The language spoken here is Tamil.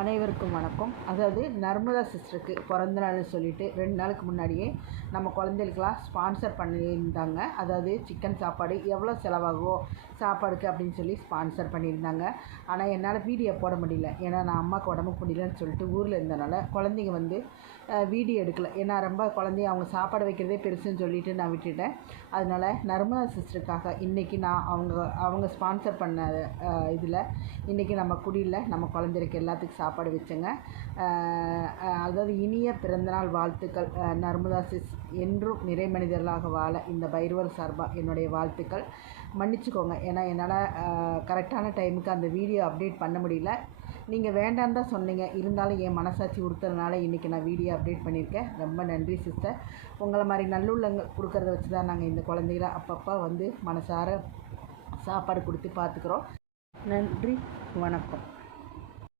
அனைவருக்கும் வணக்கம். அதாவது நர்மதா சிஸ்டருக்கு பிறந்த நாள்னு சொல்லிட்டு 2 நாளுக்கு முன்னாடியே நம்ம குழந்தைகளுக்கெல்லாம் ஸ்பான்சர் பண்ணியிருந்தாங்க. அதாவது சிக்கன் சாப்பாடு எவ்வளோ செலவாகும் சாப்பாடுக்கு அப்படின்னு சொல்லி ஸ்பான்சர் பண்ணியிருந்தாங்க. ஆனால் என்னால் வீடியோ போட முடியல. ஏன்னா நான் அம்மாவுக்கு உடம்பு முடியலன்னு சொல்லிட்டு ஊரில் இருந்தனால குழந்தைங்க வந்து வீடியோ எடுக்கலை. ஏன்னா ரொம்ப குழந்தைய அவங்க சாப்பாடு வைக்கிறதே பெருசுன்னு சொல்லிட்டு நான் விட்டுட்டேன். அதனால் நர்மதா சிஸ்டருக்காக இன்றைக்கி நான் அவங்க ஸ்பான்சர் பண்ண இதில் இன்றைக்கி நம்ம குடியில் நம்ம குழந்தைகளுக்கு எல்லாத்துக்கும் சாப்பாடு வச்சுங்க. அதாவது இனிய பிறந்தநாள் வாழ்த்துக்கள். நர்மதா சிஸ் என்றும் நிறை மனிதர்களாக வாழ இந்த பைரவர் சார்பாக என்னுடைய வாழ்த்துக்கள். மன்னிச்சுக்கோங்க, ஏன்னா என்னால் கரெக்டான டைமுக்கு அந்த வீடியோ அப்டேட் பண்ண முடியல. நீங்கள் வேண்டான்னு தான் சொன்னீங்க, இருந்தாலும் என் மனசாட்சி உறுத்துறதுனால இன்றைக்கி நான் வீடியோ அப்டேட் பண்ணியிருக்கேன். ரொம்ப நன்றி சிஸ்டர். உங்களை மாதிரி நல்லுள்ளங்கள் கொடுக்கறத வச்சு தான் நாங்கள் இந்த குழந்தைகளை அப்பப்போ வந்து மனசார சாப்பாடு கொடுத்து பார்த்துக்குறோம். நன்றி, வணக்கம்.